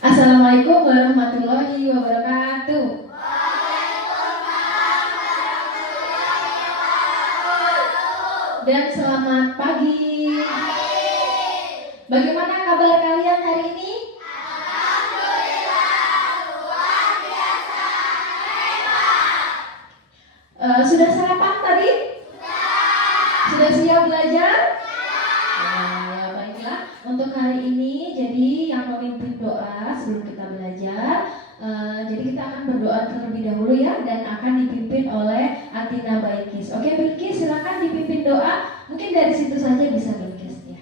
Assalamualaikum warahmatullahi wabarakatuh. Dan selamat pagi. Bagaimana kabar kalian hari ini? Sudah sarapan tadi? Sudah siap belajar? Ya, baiklah. Untuk hari ini, jadi yang memimpin doa sebelum kita belajar, jadi kita akan berdoa terlebih dahulu ya, dan akan dipimpin oleh Atina Baikis. Oke, Bilkis, silakan dipimpin doa. Mungkin dari situ saja bisa Bilkis ya.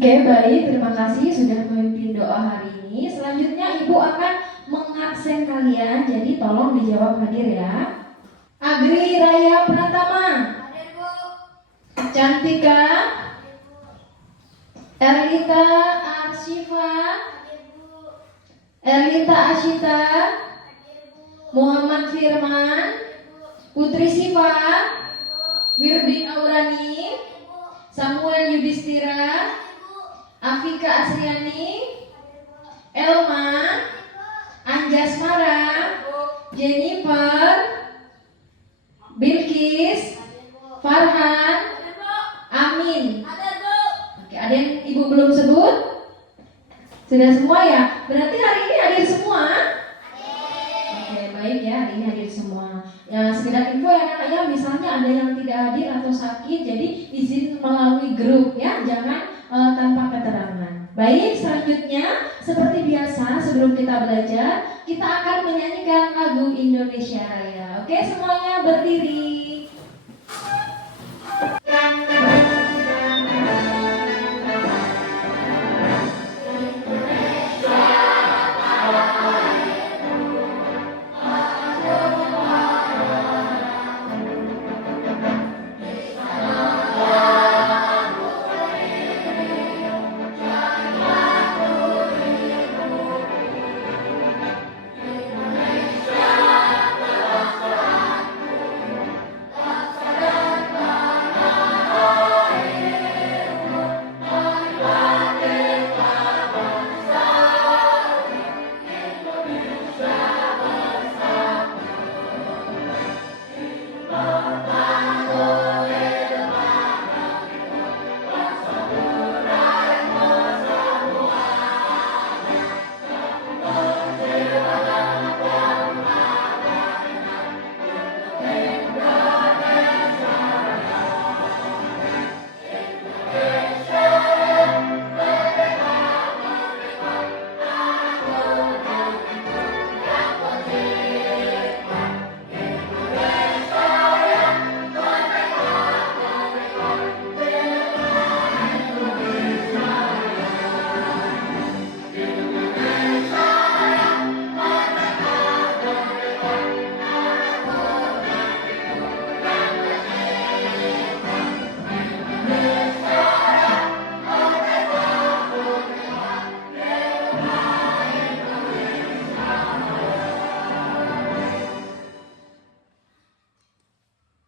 Oke, baik, terima kasih sudah memimpin doa hari ini. Selanjutnya Ibu akan mengabsen kalian, jadi tolong dijawab hadir ya. Agri Raya Pratama. Hadir, Bu. Cantika. Hadir, Bu. Erlita Arsyifa. Hadir, Bu. Erlita Asyita. Hadir, Bu. Muhammad Firman. Hadir, Bu. Putri Siva. Hadir, Bu. Wirdin Aurani. Hadir, Bu. Samuel Yudhistira. Afika Asriani, Elma, Anjasmara, Jennifer, Bilkis, Farhan, Amin. Oke, ada yang Ibu belum sebut? Sudah semua ya? Berarti hari ini hadir semua? Oke, baik ya, hari ini hadir semua. Ya, sekedar info ya anak-anak, misalnya ada yang tidak hadir atau sakit, jadi izin melalui grup ya, jangan tanpa keterangan. Baik, selanjutnya seperti biasa sebelum kita belajar, kita akan menyanyikan lagu Indonesia Raya. Oke, semuanya berdiri.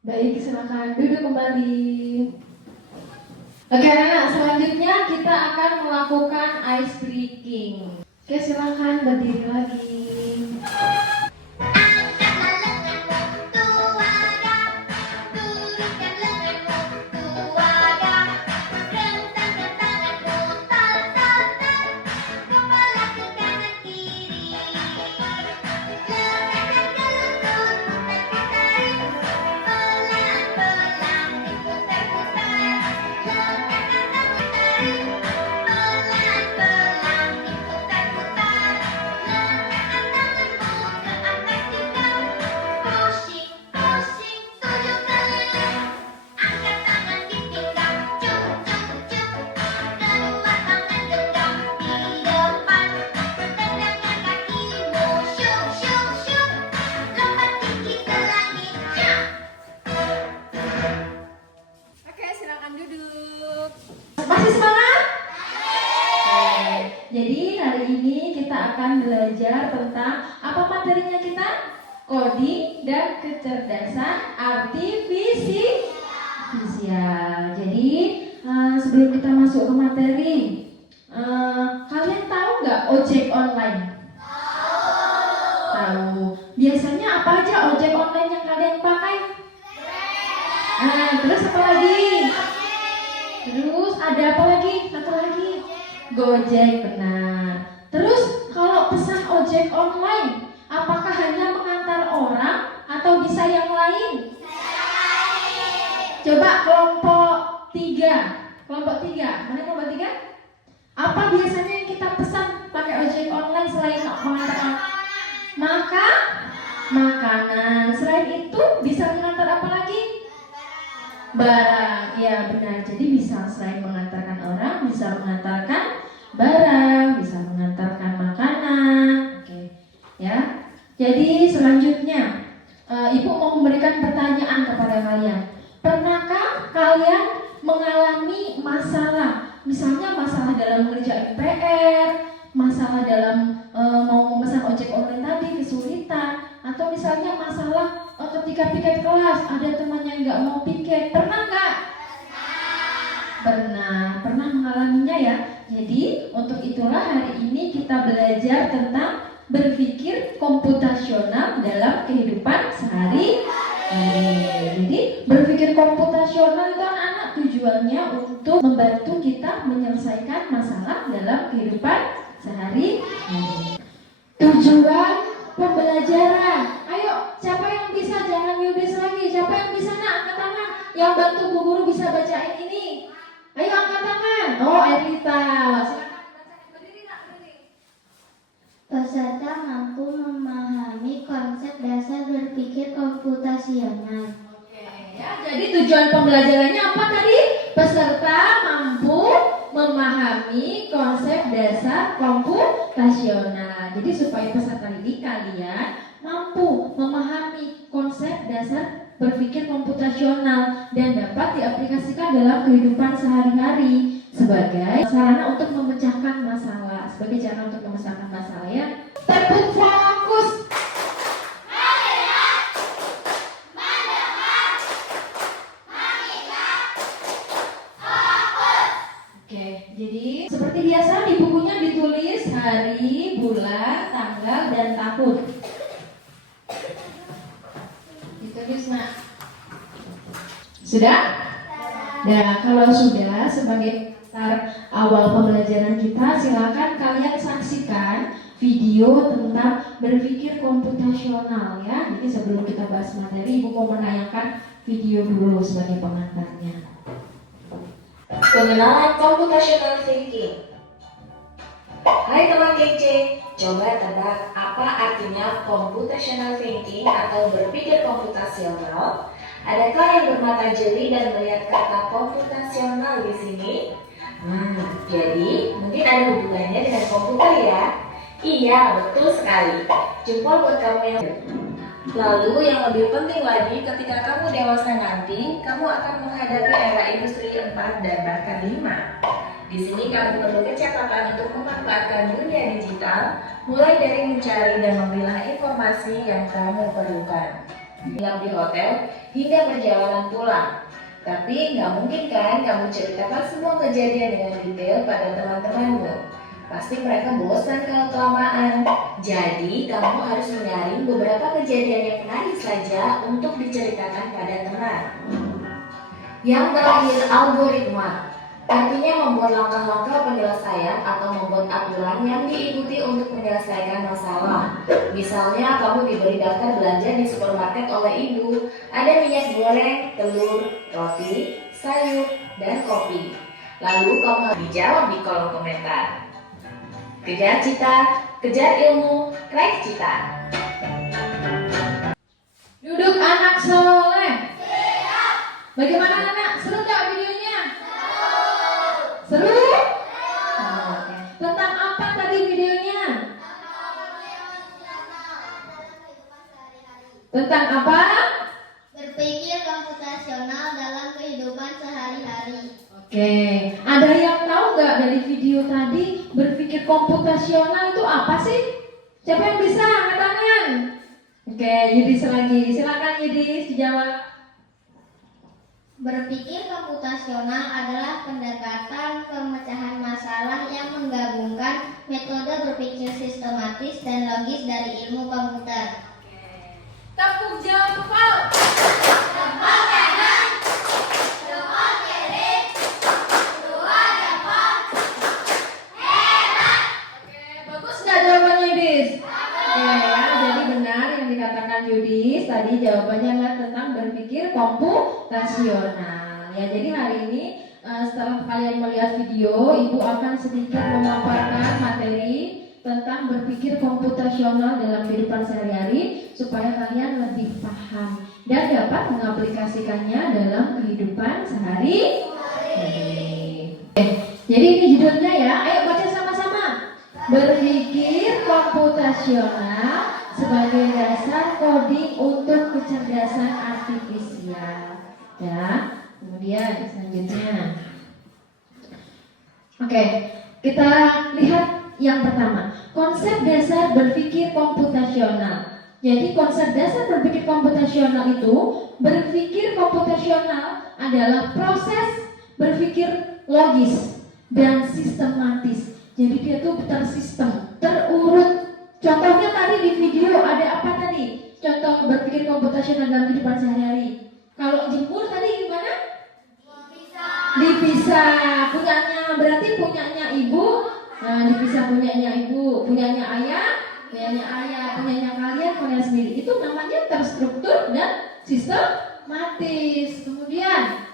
Baik, silakan duduk kembali. Oke, anak, selanjutnya kita akan melakukan ice breaking. Oke, silakan berdiri lagi. Masih semangat? Jadi hari ini kita akan belajar tentang apa materinya kita? Coding, dan kecerdasan artifisial. Jadi sebelum kita masuk ke materi, kalian tahu nggak ojek online? Tahu. Biasanya apa aja ojek online yang kalian pakai? Terus apa lagi? Terus ada apa lagi? Satu lagi. Gojek, benar. Terus kalau pesan ojek online, apakah hanya mengantar orang atau bisa yang lain? Coba kelompok 3. Kelompok 3. Mana kelompok 3? Apa biasanya yang kita pesan pakai ojek online selain mengantar makanan? Selain itu bisa mengantar apa lagi? Barang. Ya benar. Jadi bisa selain mengantarkan orang, bisa mengantarkan barang, bisa mengantarkan makanan. Oke. Ya. Jadi selanjutnya Ibu mau memberikan pertanyaan kepada kalian. Pernahkah kalian mengalami masalah? Misalnya masalah dalam mengerjakan PR, masalah dalam mau memesan ojek online tadi kesulitan, atau misalnya masalah ketika piket kelas ada temannya nggak mau piket. Pernah nggak? Pernah mengalaminya ya. Jadi untuk itulah hari ini kita belajar tentang berpikir komputasional dalam kehidupan sehari-hari. Jadi berpikir komputasional itu anak-anak tujuannya untuk membantu kita menyelesaikan masalah dalam kehidupan sehari-hari. Tujuan pembelajaran. Ayo, siapa yang bisa? Jangan nyubis lagi. Siapa yang bisa nak? Angkat tangan. Yang bantu Bu Guru bisa bacain ini. Ayo angkat tangan. Oh, Erita. Peserta mampu memahami konsep dasar berpikir komputasional. Oke, ya. Jadi tujuan pembelajarannya apa tadi? Peserta mampu memahami konsep dasar komputasional. Jadi supaya peserta didik kalian mampu memahami konsep dasar berpikir komputasional dan dapat diaplikasikan dalam kehidupan sehari-hari sebagai sarana untuk memecahkan masalah, ya. Tepuk fokus. Oke, jadi seperti biasa di bukunya ditulis hari, bulan, tanggal, dan tahun. Ditulis nak. Sudah? Nah, kalau sudah, sebagai awal pembelajaran kita, silakan kalian saksikan video tentang berpikir komputasional ya. Jadi sebelum kita bahas materi, Ibu mau menayangkan video dulu sebagai pengantarnya. Pengenalan computational thinking. Hai teman kece, coba tebak apa artinya computational thinking atau berpikir komputasional? Adakah yang bermata jeli dan melihat kata komputasional di sini? Jadi mungkin ada hubungannya dengan komputer ya? Iya, betul sekali. Jempol buat kamu yang... Lalu yang lebih penting lagi, ketika kamu dewasa nanti, kamu akan menghadapi era industri 4 dan bahkan 5. Di sini kamu perlu kecepatan untuk memanfaatkan dunia digital, mulai dari mencari dan memilah informasi yang kamu perlukan. Yang di hotel hingga perjalanan pulang. Tapi nggak mungkin kan kamu ceritakan semua kejadian dengan detail pada teman-temanmu. Pasti mereka bosan kalau kelamaan. Jadi kamu harus menyaring beberapa kejadian yang menarik saja untuk diceritakan pada teman. Yang terakhir, algoritma. Artinya membuat langkah-langkah penyelesaian atau membuat aturan yang diikuti untuk menyelesaikan masalah. Misalnya kamu diberi daftar belanja di supermarket oleh ibu. Ada minyak goreng, telur, roti, sayur, dan kopi. Lalu kamu harus dijawab di kolom komentar. Kejar cita, kejar ilmu, raih cita. Duduk anak soleh. Bagaimana anak? Seru gak videonya? Seru? Oke. Tentang apa tadi videonya? Tentang apa? Berpikir komputasional dalam kehidupan sehari-hari. Oke. Ada yang tahu nggak dari video tadi berpikir komputasional itu apa sih? Siapa yang bisa? Angkat tangan. Oke, Yudis lagi. Silakan Yudis dijawab. Berpikir komputasional adalah pendekatan pemecahan masalah yang menggabungkan metode berpikir sistematis dan logis dari ilmu komputer. Tepuk jawab Paul. Jempol kanan, jempol kiri, dua jempol. Hebat! Oke, bagus nggak jawabannya Yudis? Oke ya, jadi benar yang dikatakan Yudis tadi jawabannya adalah tentang berpikir komputasional. Ya, jadi hari ini setelah kalian melihat video, Ibu akan sedikit memaparkan materi tentang berpikir komputasional dalam kehidupan sehari-hari supaya kalian lebih paham dan dapat mengaplikasikannya dalam kehidupan sehari-hari. Jadi ini judulnya ya, ayo baca sama-sama. Berpikir komputasional sebagai dasar coding untuk kecerdasan artifisial. Ya, kemudian selanjutnya. Oke, kita lihat yang pertama, konsep dasar berpikir komputasional. Jadi konsep dasar berpikir komputasional itu, berpikir komputasional adalah proses berpikir logis dan sistematis. Jadi dia tuh tersistem, terurut. Contohnya tadi di video ada apa tadi? Contoh berpikir komputasional dalam kehidupan sehari-hari. Kalau jemur tadi gimana? Dipisah. Punyanya berarti punyanya ibu. Nah, dipisah punyanya ibu, punyanya ayah, punyanya kalian sendiri. Itu namanya terstruktur dan sistematis. Kemudian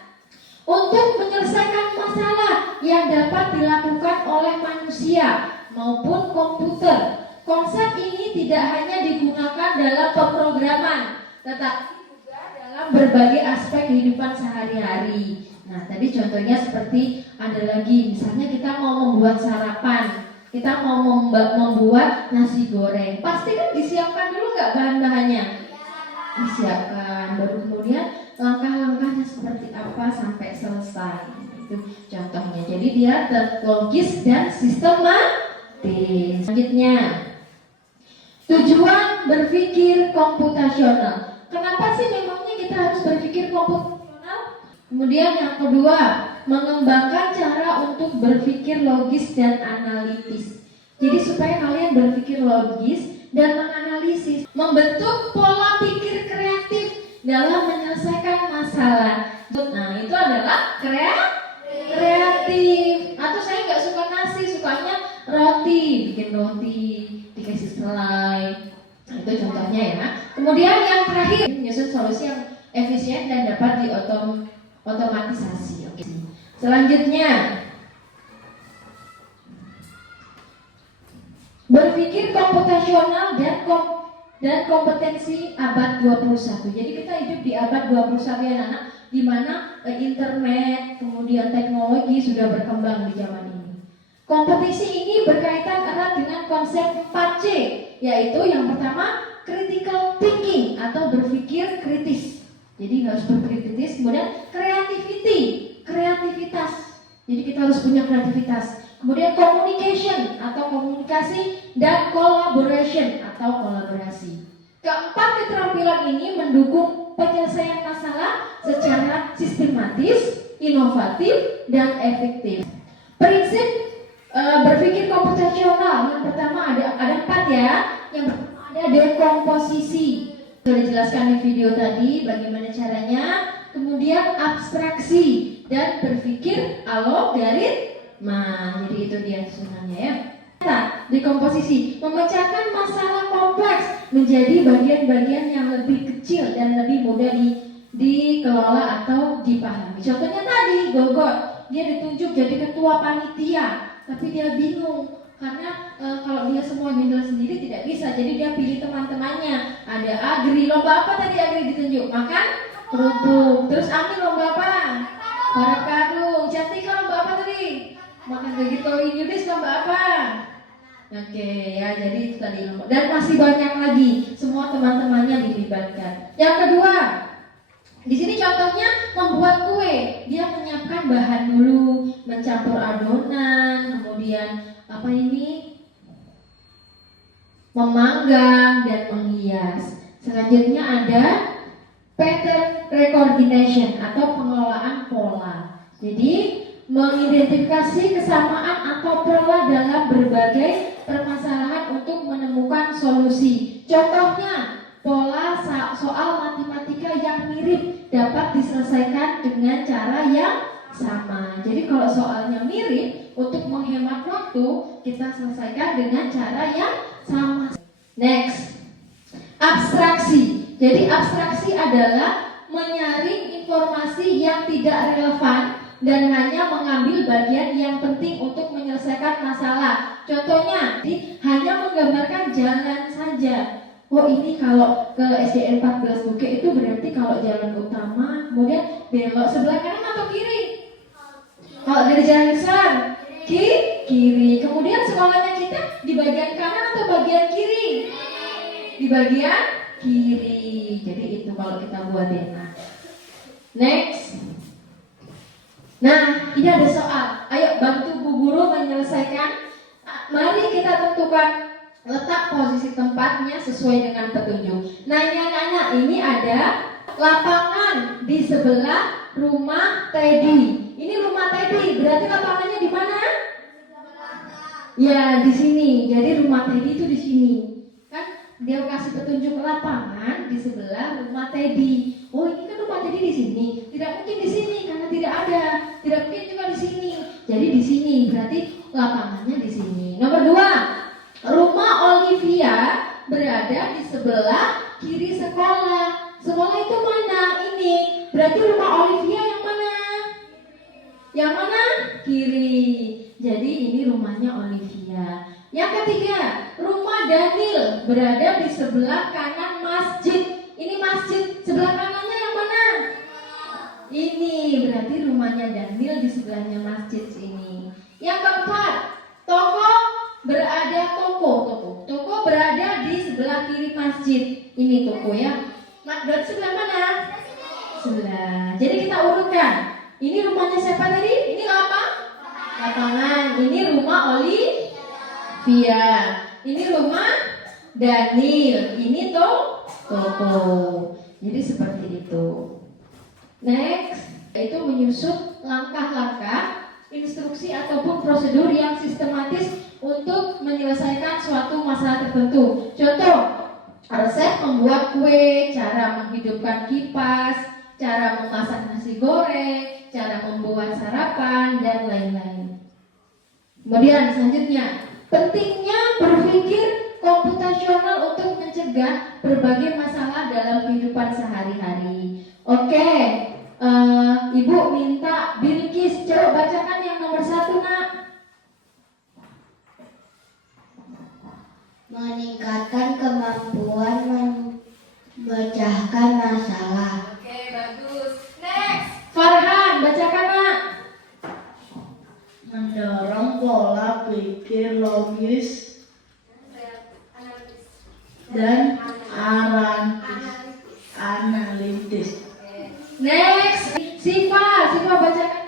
untuk menyelesaikan masalah yang dapat dilakukan oleh manusia maupun komputer. Konsep ini tidak hanya digunakan dalam pemrograman, tetapi juga dalam berbagai aspek kehidupan sehari-hari. Nah, tadi contohnya seperti ada lagi, misalnya kita mau membuat sarapan, kita mau membuat nasi goreng, pasti kan disiapkan dulu nggak bahan-bahannya? Disiapkan, baru kemudian langkah-langkahnya seperti apa sampai selesai. Itu contohnya. Jadi dia logis dan sistematis. Selanjutnya, tujuan berpikir komputasional. Kenapa sih memangnya kita harus berpikir komputasional? Kemudian yang kedua, mengembangkan cara untuk berpikir logis dan analitis. Jadi supaya kalian berpikir logis dan menganalisis, membentuk pola pikir kreatif dalam menyelesaikan masalah. Nah, itu adalah kreatif. Atau saya nggak suka nasi, sukanya roti, bikin roti, dikasih selai. Nah, itu contohnya ya. Kemudian yang terakhir, menyusun solusi yang efisien dan dapat diotomatisasi. Oke. Selanjutnya, berpikir komputasional dan kompetensi abad 21. Jadi kita hidup di abad 21 ya anak, di mana internet, kemudian teknologi sudah berkembang di zaman ini. Kompetisi ini berkaitan erat dengan konsep 4C, yaitu yang pertama critical thinking atau berpikir kritis. Jadi harus berpikir kritis, kemudian kreativitas. Jadi kita harus punya kreativitas. Kemudian communication atau komunikasi dan collaboration atau kolaborasi. Keempat keterampilan ini mendukung penyelesaian masalah secara sistematis, inovatif, dan efektif. Prinsip berpikir komputasional yang pertama ada 4 ya. Yang pertama ada dekomposisi. Sudah dijelaskan di video tadi bagaimana caranya. Kemudian abstraksi dan berpikir algoritma. Jadi itu dia sebenarnya ya. Dekomposisi, memecahkan masalah kompleks menjadi bagian-bagian yang lebih kecil dan lebih mudah dikelola atau dipahami. Contohnya tadi Gogot, dia ditunjuk jadi ketua panitia, tapi dia bingung karena kalau dia semua handle sendiri tidak bisa. Jadi dia pilih teman-temannya. Ada Agri, lomba apa tadi Agri ditunjuk? Makan kerupuk. Terus Ami lomba apa? Barat karung. Cantika lomba apa tadi? Makan begitu. Yudis lomba apa? Oke ya, jadi itu tadi lomba. Dan masih banyak lagi. Semua teman-temannya dilibatkan. Yang kedua, di sini contohnya membuat kue. Dia menyiapkan bahan dulu, mencampur adonan, kemudian memanggang dan menghias. Selanjutnya ada pattern recognition atau pengelolaan pola. Jadi mengidentifikasi kesamaan atau pola dalam berbagai permasalahan untuk menemukan solusi. Contohnya, pola soal matematika yang mirip dapat diselesaikan dengan cara yang sama. Jadi kalau soalnya mirip, untuk menghemat waktu, kita selesaikan dengan cara yang sama. Next, abstraksi. Jadi abstraksi adalah menyaring informasi yang tidak relevan dan hanya mengambil bagian yang penting untuk menyelesaikan masalah. Contohnya, hanya menggambarkan jalan saja. Oh, ini kalau ke SDN 14 Bukit itu berarti kalau jalan utama, kemudian belok sebelah kanan atau kiri? Kalau dari jalan besar, kiri. Kemudian sekolahnya kita di bagian kanan atau bagian kiri? Di bagian kiri. Jadi itu kalau kita buat DNA. Next. Nah, ini ada soal. Ayo bantu Bu Guru menyelesaikan. Mari kita tentukan letak posisi tempatnya sesuai dengan petunjuk. Nah, ini anak-anak, ini ada lapangan di sebelah rumah Teddy. Ini rumah Teddy, berarti lapangannya di mana? Ya, di sini. Jadi rumah Teddy itu di sini. Kan dia kasih petunjuk lapangan di sebelah rumah Teddy. Oh, ini kan rumah Teddy di sini. Tidak mungkin di sini karena tidak ada. Tidak mungkin juga di sini. Jadi di sini, berarti lapangannya di sini. Nomor 2, rumah Olivia berada di sebelah kiri sekolah. Sekolah itu mana? Ini. Berarti rumah Olivia yang mana? Yang mana? Kiri. Jadi ini rumahnya Olivia. Yang ketiga, rumah Daniel berada di sebelah kanan masjid. Ini masjid, sebelah kanannya yang mana? Ini, berarti rumahnya Daniel di sebelahnya masjid sini. Yang keempat, toko berada di sebelah kiri masjid. Ini toko ya. Berarti sebelah mana? Sebelah. Jadi kita urutkan. Ini rumahnya siapa tadi? Ini lapangan. Ini rumah Olivia. Ini rumah Daniel. Ini toko. Jadi seperti itu. Next, itu menyusun langkah-langkah, instruksi ataupun prosedur yang sistematis untuk menyelesaikan suatu masalah tertentu. Contoh, resep membuat kue, cara menghidupkan kipas, cara memasak nasi goreng, cara membuat sarapan, dan lain-lain. Kemudian selanjutnya, pentingnya berpikir komputasional untuk mencegah berbagai masalah dalam kehidupan sehari-hari. Oke, Ibu minta Bilkis, coba bacakan yang nomor 1, Nak. Meningkatkan kemampuan memecahkan masalah. Oke, bagus. Next, Farhan, bacakan, Nak. Mendorong pola pikir logis dan analitis. Next, Siva bacakan.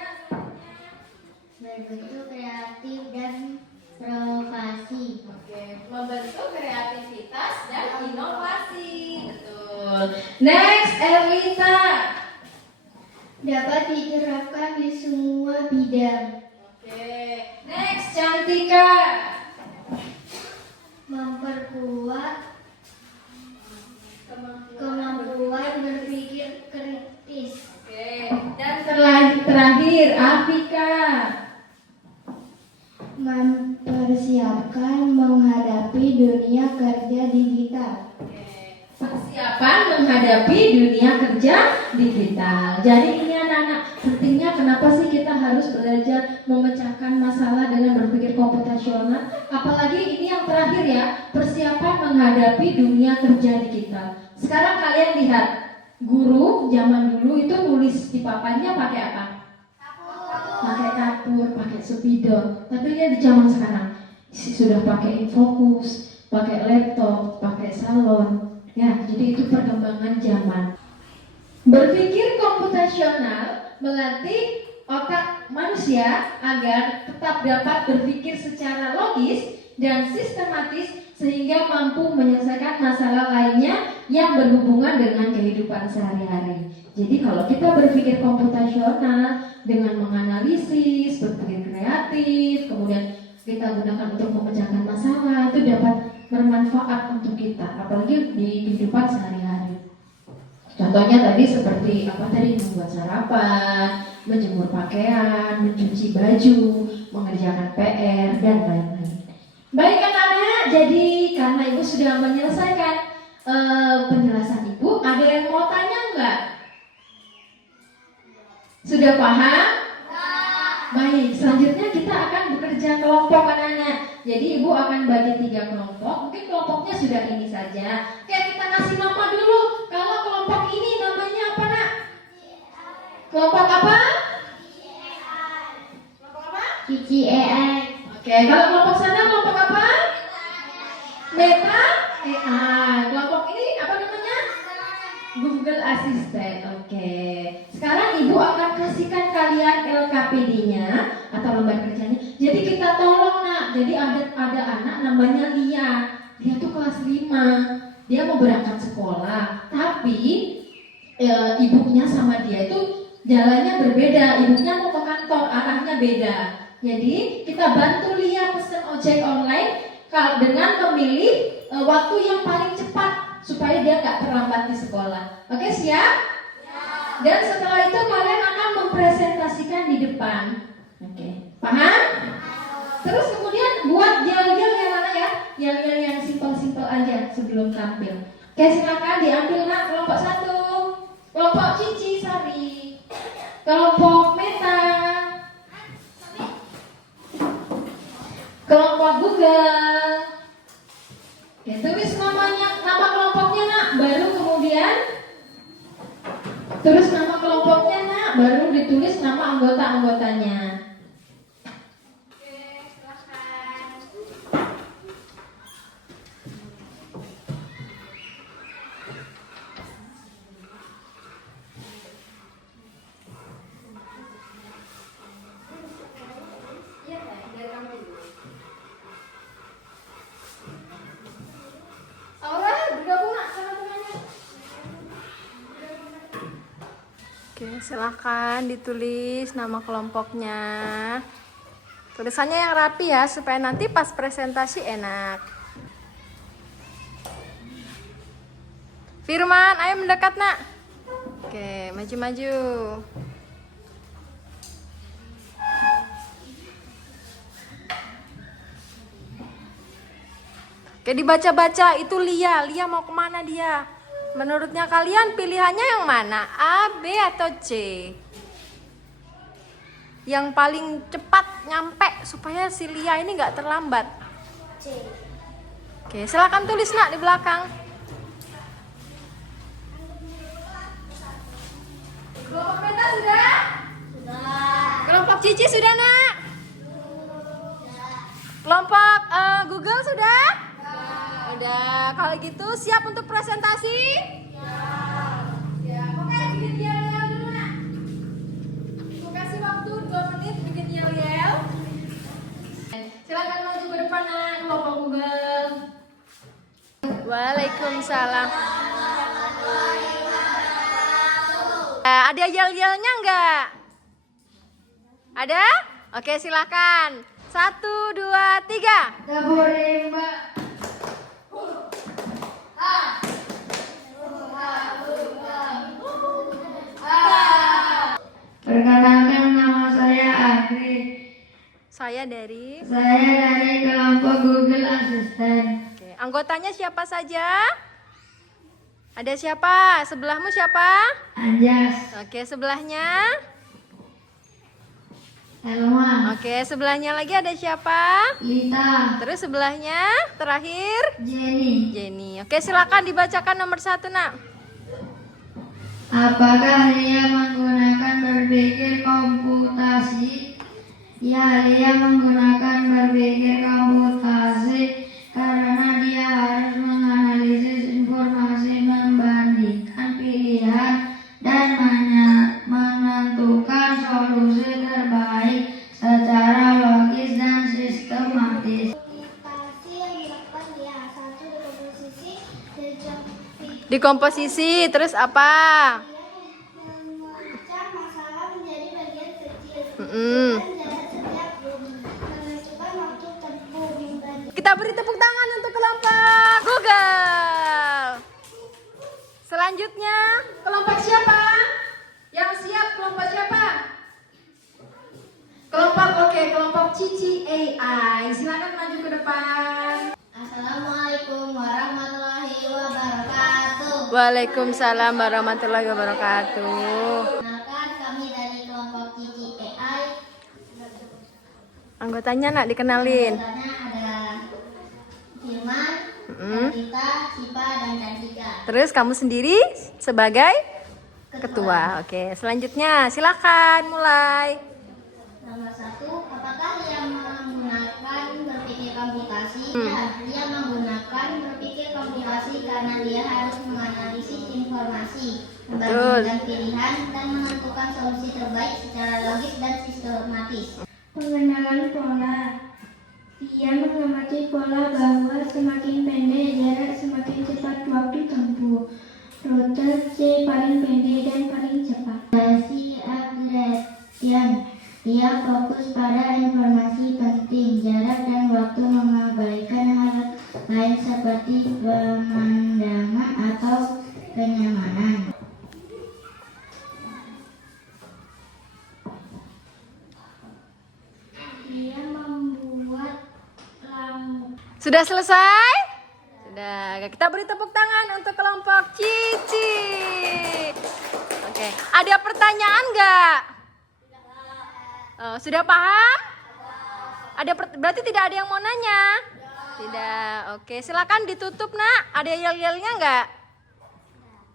Berbentuk kreatif dan provokasi. Oke, membentuk kreativitas dan inovasi. Betul. Next, Erlita. Dapat diterapkan di semua bidang. Oke. Next, Cantika. Memperkuat kemampuan berpikir kritis. Oke. Dan terakhir, Afika. Mempersiapkan menghadapi dunia kerja digital. Persiapan menghadapi dunia kerja digital. Jadi ini anak-anak, pentingnya kenapa sih kita harus belajar memecahkan masalah dengan berpikir komputasional. Apalagi ini yang terakhir ya, persiapan menghadapi dunia kerja digital. Sekarang kalian lihat, guru zaman dulu itu nulis di papannya pakai apa? Pakai kapur, pakai spidol. Tapi lihat di zaman sekarang sudah pakai infocus, pakai laptop, pakai salon. Ya, jadi itu perkembangan zaman. Berpikir komputasional melatih otak manusia agar tetap dapat berpikir secara logis dan sistematis sehingga mampu menyelesaikan masalah lainnya yang berhubungan dengan kehidupan sehari-hari. Jadi kalau kita berpikir komputasional dengan menganalisis, berpikir kreatif, kemudian kita gunakan untuk memecahkan masalah, itu dapat bermanfaat untuk kita, apalagi di kehidupan sehari-hari. Contohnya tadi seperti membuat sarapan, menjemur pakaian, mencuci baju, mengerjakan PR, dan lain-lain. Baik anak-anak, jadi karena Ibu sudah menyelesaikan penjelasan Ibu, ada yang mau tanya enggak? Sudah paham? Baik, selanjutnya kita akan bekerja kelompok anak-anak. Jadi Ibu akan bagi 3 kelompok. Mungkin kelompoknya sudah ini saja. Oke, kita kasih nama dulu. Kalau kelompok ini namanya apa nak? Kelompok apa? Kelompok apa? CCAI. Oke, kalau kelompok sana kelompok apa? Meta AI. Kelompok ini apa namanya? Google Assistant. Oke. Sekarang Ibu akan kasihkan kalian LKPD-nya atau lembar kerjanya. Jadi kita tolong nak. Jadi ada anak namanya Lia. Dia tuh kelas 5. Dia mau berangkat sekolah, tapi ibunya sama dia itu jalannya berbeda. Ibunya mau ke kantor, arahnya beda. Jadi kita bantu Lia pesen ojek online dengan memilih waktu yang paling cepat supaya dia nggak terlambat di sekolah. Oke, siap? Ya. Dan setelah itu kalian akan mempresentasikan di depan. Oke, paham? Terus kemudian buat yel-yel ya mana ya? Yel-yel yang simpel-simpel aja sebelum tampil. Oke, silakan diambil nak kelompok 1. Kelompok Cici Sari. Kelompok Meta. Kelompok Google. Oke, tulis nama kelompoknya nak, baru kemudian tulis nama kelompoknya nak, baru ditulis nama anggota-anggotanya. Oke, silakan. Aura, bergabung nak sama temannya. Oke, silakan ditulis nama kelompoknya. Tulisannya yang rapi ya, supaya nanti pas presentasi enak. Firman, ayo mendekat nak. Oke, maju-maju. Oke, dibaca-baca itu Lia. Lia mau kemana dia? Menurutnya kalian pilihannya yang mana? A, B, atau C? Yang paling cepat nyampe supaya si Lia ini nggak terlambat. C. Oke, silakan tulis nak di belakang. Kelompok Meta sudah? Sudah. Kelompok Cici sudah nak? Kelompok Google sudah? Udah. Kalau gitu siap untuk presentasi? Ya, oke, bikin yel-yel dulu nak. Aku kasih waktu 2 menit bikin yel-yel. Silakan maju ke depan nak, kelompok Google. Waalaikumsalam. Ada yel-yelnya enggak? Ada? Oke, silakan. 1, 2, 3. Dapur Mbak. Perkenalkan, nama saya Agri. Saya dari. Saya dari kelompok Google Assistant. Oke, anggotanya siapa saja? Ada siapa? Sebelahmu siapa? Anjas, Oke, sebelahnya. Elma, Oke, sebelahnya lagi ada siapa? Lita, Terus sebelahnya terakhir Jenny. Jenny. Oke, silakan dibacakan nomor 1 nak. Apakah dia menggunakan berpikir komputasi? Ya, dia menggunakan berpikir komputasi karena dia harus menganalisis informasi, membandingkan pilihan, dan menentukan solusi terbaik secara logis dan sistematis. Komputasi yang dilakukan dia Dikomposisi, terus apa? Memecah masalah menjadi bagian kecil. Mm-mm. Dan jarak setiap menentukan waktu tempuh belajar. Kita beri tepuk tangan untuk kelompok Google. Selanjutnya, kelompok siapa? Yang siap kelompok siapa? Kelompok Cici AI. Silakan maju ke depan. Assalamualaikum warahmatullahi wabarakatuh. Waalaikumsalam warahmatullahi wabarakatuh. Kenalkan kami dari kelompok Cici AI. Anggotanya nak dikenalin. Anggotanya ada Firman, Rita, Sipa, dan Cantika. Terus kamu sendiri sebagai ketua. Oke, selanjutnya silakan mulai. Nomor 1, apakah dia menggunakan berpikir komputasi? Ya, dia menggunakan berpikir komputasi karena dia harus menganalisis informasi, membandingkan pilihan, dan menentukan solusi terbaik secara logis dan sistematis. Pengenalan pola. Dia mengamati pola bahwa semakin pendek jarak semakin cepat waktu tempuh. Rute C paling pendek dan paling cepat. Dasi upgrade. Dia fokus pada informasi penting, jarak dan waktu, mengabaikan hal lain seperti pemandangan atau kenyamanan. Dia membuat lampu. Sudah selesai? Sudah. Kita beri tepuk tangan untuk kelompok Cici. Oke, ada pertanyaan nggak? Sudah paham? Berarti tidak ada yang mau nanya? Tidak. Oke, silakan ditutup nak. Ada yel-yelnya nggak?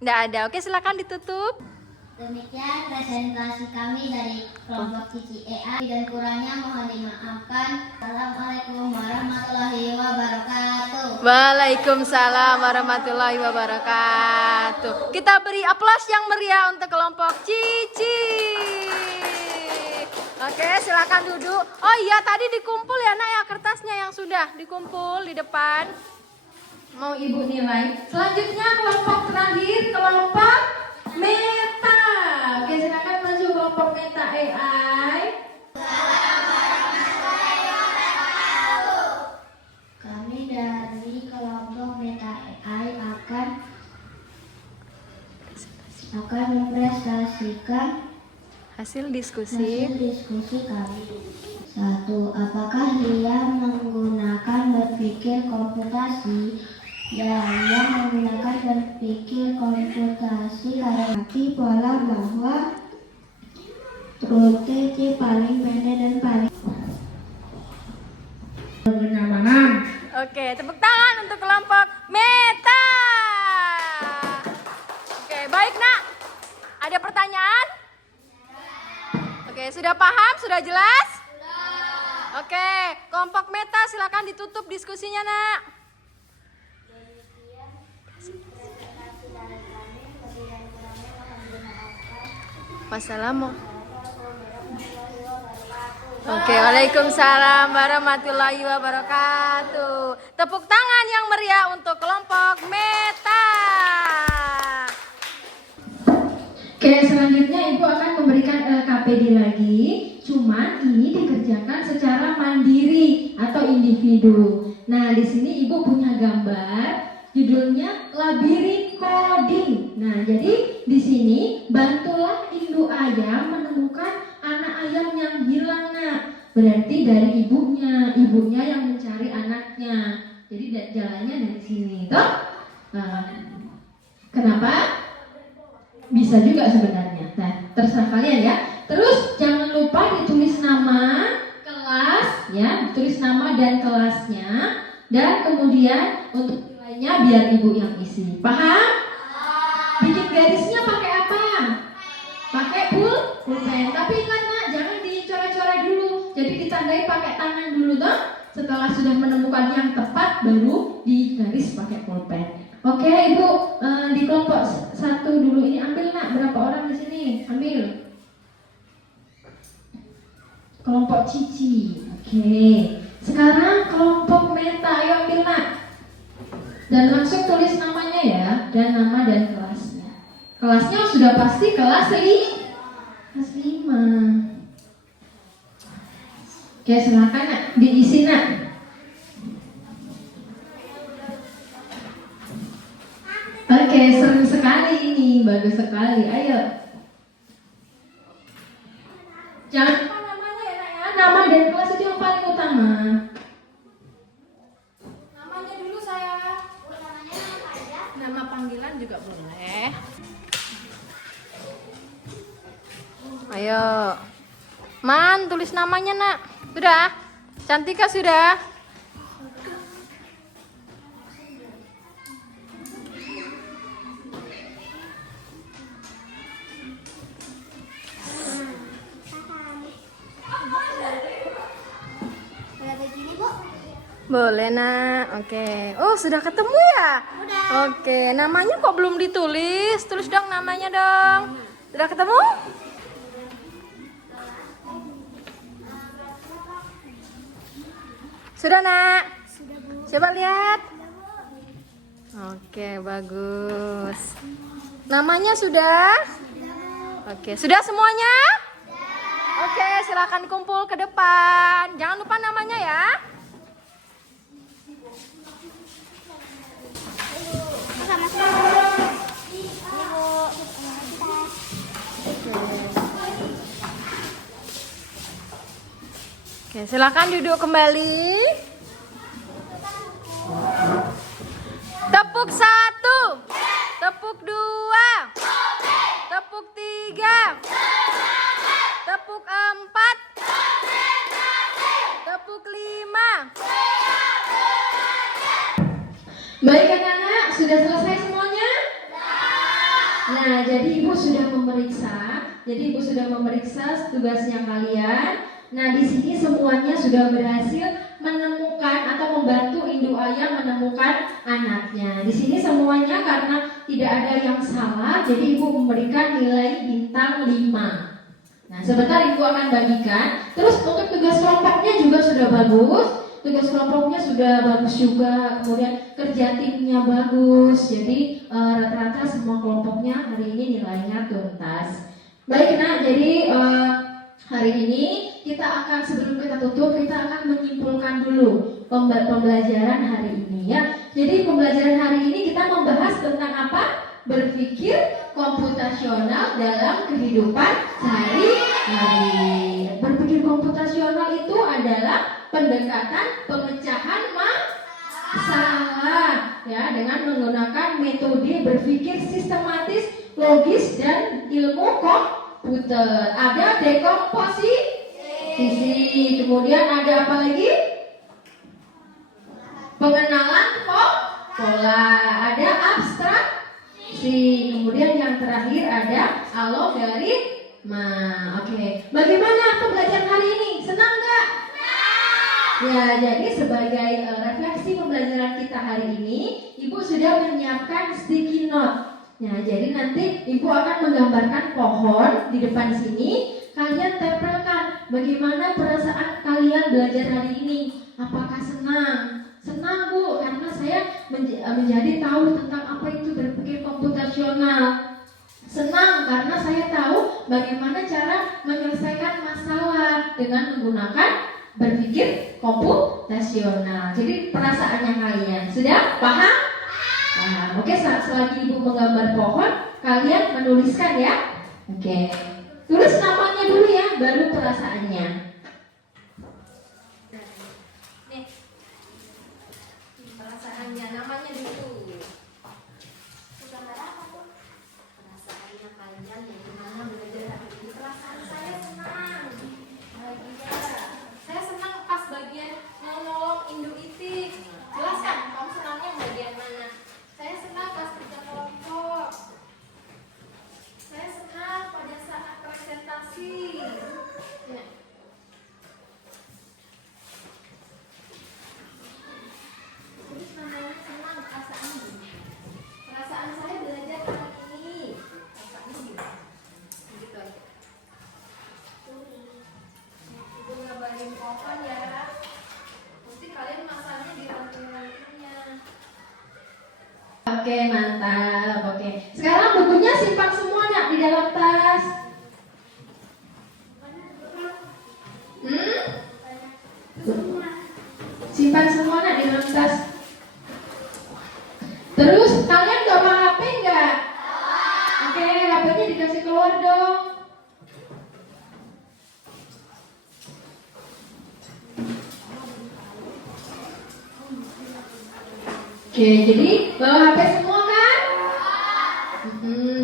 Nggak ada. Oke, silakan ditutup. Demikian presentasi kami dari kelompok Cici AI, dan kurangnya mohon dimaafkan. Assalamualaikum warahmatullahi wabarakatuh. Waalaikumsalam warahmatullahi wabarakatuh. Kita beri aplaus yang meriah untuk kelompok Cici. Oke, silakan duduk. Oh iya, tadi dikumpul ya nak ya kertasnya yang sudah dikumpul di depan. Mau ibu nilai. Selanjutnya kelompok terakhir, kelompok Meta. Oke, silakan maju kelompok Meta AI. Kami dari kelompok Meta AI akan mempresentasikan Hasil diskusi. kami. 1. Apakah dia menggunakan berpikir komputasi? Ya, dia menggunakan berpikir komputasi karena pola bahwa rute C paling pendek dan paling Kenyamanan. Oke, tepuk tangan untuk kelompok Meta. Oke, baik nak. Ada pertanyaan? Oke, sudah paham? Sudah jelas? Oke, kelompok Meta silakan ditutup diskusinya nak. Wassalamualaikum. Oke, waalaikumsalam warahmatullahi wabarakatuh. Tepuk tangan yang meriah untuk kelompok Meta. Oke, selanjutnya Ibu akan memberikan KPD lagi. Cuman ini dikerjakan secara mandiri atau individu. Nah, di sini Ibu punya gambar, judulnya labirin coding. Nah, jadi di sini bantulah induk ayam menemukan anak ayam yang hilang, nak. Berarti dari ibunya yang mencari anaknya. Jadi jalannya dari sini, toh? Nah, kenapa? Bisa juga sebenarnya. Nah, terserah kalian ya. Terus jangan lupa ditulis nama, kelas, ya, ditulis nama dan kelasnya, dan kemudian untuk nilainya biar ibu yang isi. Paham? Bikin garisnya pakai apa? Pakai pulpen. Tapi ingat nak, jangan dicoret-coret dulu. Jadi ditandai pakai tangan dulu toh. Setelah sudah menemukan yang tepat, baru digaris pakai pulpen. Oke, Ibu, di kelompok 1 dulu ini ambil nak, berapa orang di sini? Ambil. Kelompok Cici. Oke. Sekarang kelompok Meta, ayo ambil nak. Dan langsung tulis namanya ya, dan nama dan kelasnya. Kelasnya sudah pasti kelas 5. Oke, silakan nak, diisi nak. Oke, seru sekali ini, bagus sekali. Ayo. Jangan lupa namanya ya nak ya. Nama dan kelas itu yang paling utama. Namanya dulu saya. Nama panggilan juga boleh. Ayo. Man, tulis namanya nak. Sudah? Cantika sudah? Boleh begini, Bu? Boleh nak. Oke. Oh, sudah ketemu ya? Udah. Oke, namanya kok belum ditulis? Tulis dong namanya dong. Sudah ketemu? Sudah nak? Sudah, Bu. Coba lihat. Oke, bagus. Namanya sudah? Oke, sudah semuanya? Oke, silakan kumpul ke depan. Jangan lupa namanya ya. Sama-sama. Ini, Bu. Oke, silakan duduk kembali. Tepuk 1, tepuk 2, tepuk 3, tepuk 4, tepuk 5. Baik anak-anak, sudah selesai semuanya? Nah, jadi ibu sudah memeriksa. Tugasnya kalian. Nah, di sini semuanya sudah berhasil menemukan atau membantu induk ayam menemukan anaknya. Di sini semuanya karena tidak ada yang salah, jadi ibu memberikan nilai bintang 5. Nah, sebentar ibu akan bagikan. Terus untuk tugas kelompoknya juga sudah bagus. Tugas kelompoknya sudah bagus juga, kemudian kerja timnya bagus. Jadi rata-rata semua kelompoknya hari ini nilainya tuntas. Baik nak, jadi hari ini kita akan, sebelum kita tutup, kita akan menyimpulkan dulu pembelajaran hari ini ya. Jadi pembelajaran hari ini kita membahas tentang apa? Berpikir komputasional dalam kehidupan sehari-hari. Berpikir komputasional itu adalah pendekatan pemecahan masalah ya, dengan menggunakan metode berpikir sistematis, logis, dan ilmu komputer. Ada dekomposisi, kemudian ada apa lagi? Pengenalan pola, ada abstraksi, kemudian yang terakhir ada algoritma. Oke, bagaimana pembelajaran hari ini? Senang nggak? Ya, jadi sebagai refleksi pembelajaran kita hari ini, Ibu sudah menyiapkan sticky note. Nah, jadi nanti Ibu akan menggambarkan pohon di depan sini. Kalian tempelkan bagaimana perasaan kalian belajar hari ini. Apakah senang? Senang Bu, karena saya menjadi tahu tentang apa itu berpikir komputasional. Senang karena saya tahu bagaimana cara menyelesaikan masalah dengan menggunakan berpikir komputasional. Jadi perasaannya kalian sudah paham? Paham. Oke, selagi Ibu menggambar pohon, kalian menuliskan ya. Oke. Tulis namanya dulu ya, baru perasaannya. Nih. Perasaannya, namanya dulu. Perasaannya kalian bagaimana belajar hari ini? Perasaan saya senang, bahagia. Saya senang pas bagian nolong induk itik. Jelaskan, kamu senangnya bagian mana? Saya senang pas kerja kelompok. Saya senang pada saat presentasi. Ya. Tulis namanya senang, perasaan. Perasaan saya belajar hari ini. Perasaannya gimana? Oke, mantap. Oke. Sekarang bukunya simpan semua nak di dalam tas. Simpan semua nak di dalam tas. Terus kalian bawa HP enggak? Oke, HP-nya dikasih keluar dong. Oke, jadi bawa HP semua kan?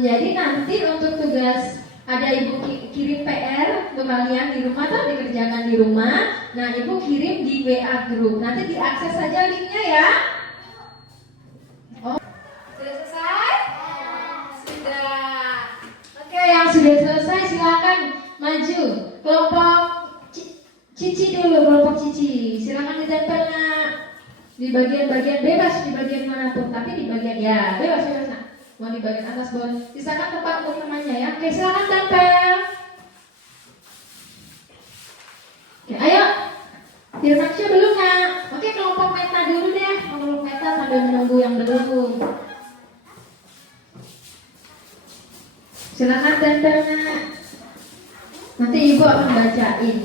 Jadi nanti untuk tugas ada ibu kirim PR untuk kalian di rumah atau dikerjakan di rumah. Nah, ibu kirim di WA group. Nanti diakses saja linknya ya. Oh, sudah selesai? Sudah. Oke, yang sudah selesai silakan maju. Kelompok Cici dulu, kelompok Cici. Silakan ditempel nak. Di bagian-bagian bebas, di bagian manapun, tapi di bagian ya bebas nak. Mau di bagian atas bawah, sisakan tempat untuk temannya ya. Oke, silakan tempel. Oke, ayo. Firmansyah belum nak? Oke, kelompok Meta dulu deh. Kelompok Meta sambil menunggu yang belum. Silakan tempel nak. Nanti ibu akan bacain.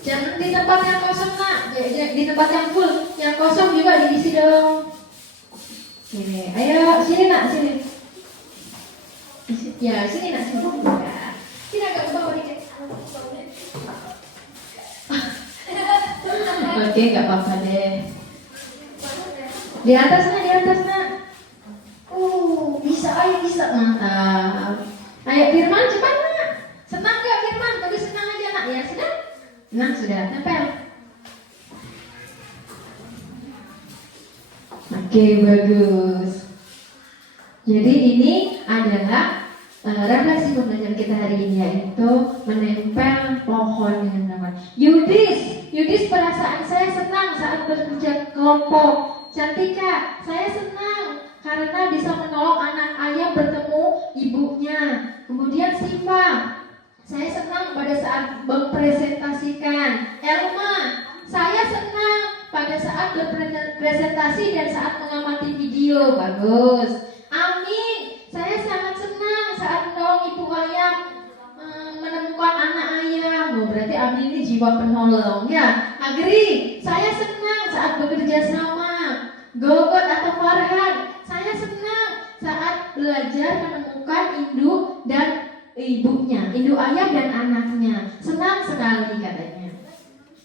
Jangan di tempat yang kosong nak, di tempat yang full, yang kosong juga diisi dong. Sini, ayo sini nak, sini. Ya sini nak, sini. Ya. Sini agak ke bawah dikit. Oke, nggak apa-apa deh. Di atas nak. Bisa, ayo bisa, mantap. Ayo Firman cepat nak. Senang nggak Firman? Tapi senang aja nak ya, sudah. Nah, sudah tempel. Oke, bagus. Jadi ini adalah refleksi pembelajaran kita hari ini, yaitu menempel pohon dengan nama Yudis, perasaan saya senang saat bekerja kelompok. Cantika, saya senang karena bisa menolong anak ayam bertemu ibunya. Kemudian Siva, saya senang pada saat mempresentasikan. Elma, saya senang pada saat berpresentasi dan saat mengamati video. Bagus. Amin, saya sangat senang saat menolong ibu ayam menemukan anak ayam. Berarti Amin ini jiwa penolong ya. Agri, saya senang saat bekerja sama. Gogot atau Farhan, saya senang saat belajar menemukan induk dan ibunya, induk ayam dan anaknya. Senang sekali katanya.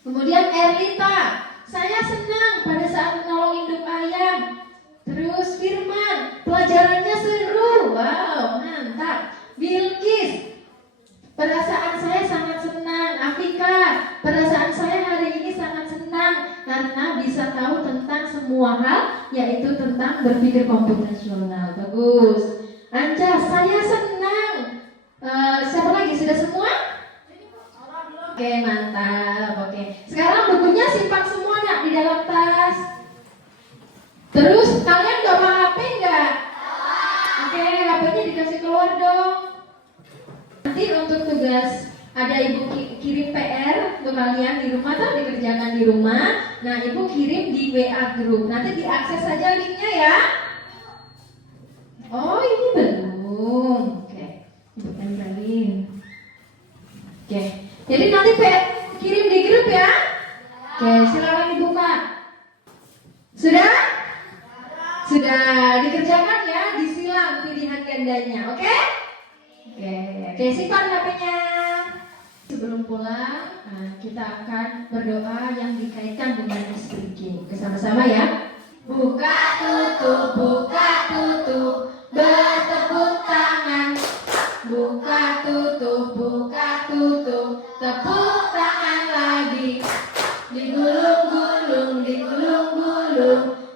Kemudian Erlita, saya senang pada saat menolong induk ayam. Terus Firman, pelajarannya seru. Wow, mantap. Bilkis, perasaan saya sangat senang. Afika, perasaan saya hari ini sangat senang karena bisa tahu tentang semua hal, yaitu tentang berpikir komputasional. Bagus. Anca, saya senang. Siapa lagi? Sudah semua? Oke, mantap. Oke. Sekarang bukunya simpan semua nak di dalam tas. Terus kalian bawa HP enggak? Oke, HP-nya dikasih keluar dong. Nanti untuk tugas ada ibu kirim PR untuk kalian di rumah atau dikerjakan di rumah. Nah, ibu kirim di WA group. Nanti diakses saja linknya ya. Oh, ini belum. Oke, ibu tempelin. Oke, jadi nanti kirim di grup ya. Oke, silakan dibuka. Sudah? Sudah dikerjakan ya, disilang pilihan gandanya, oke? Oke, simpan HP-nya. Sebelum pulang, kita akan berdoa yang dikaitkan dengan speaking. Bersama-sama ya. Buka tutup, bertepuk tangan. Buka tutup, tepuk tangan lagi. Digulung-gulung,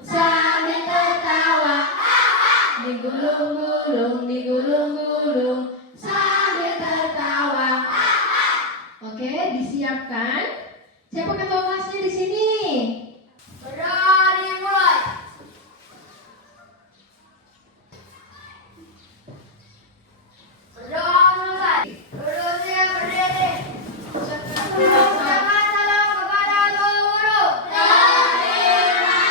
sambil tertawa. Digulung-gulung, sambil tertawa. Oke, disiapkan. Siapa ketua kelasnya di sini? Berani mulai. Sudah selesai. Duduknya berdiri. Jangan salam kepada guru. Terima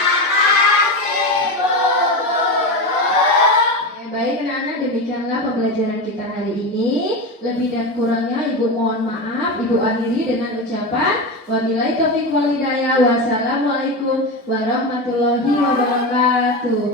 Baik anak-anak, demikianlah pembelajaran kita hari ini. Lebih dan kurangnya Ibu mohon maaf. Ibu akhiri dengan ucapan wabillahi taufiq wal hidayah. Wassalamualaikum warahmatullahi wabarakatuh.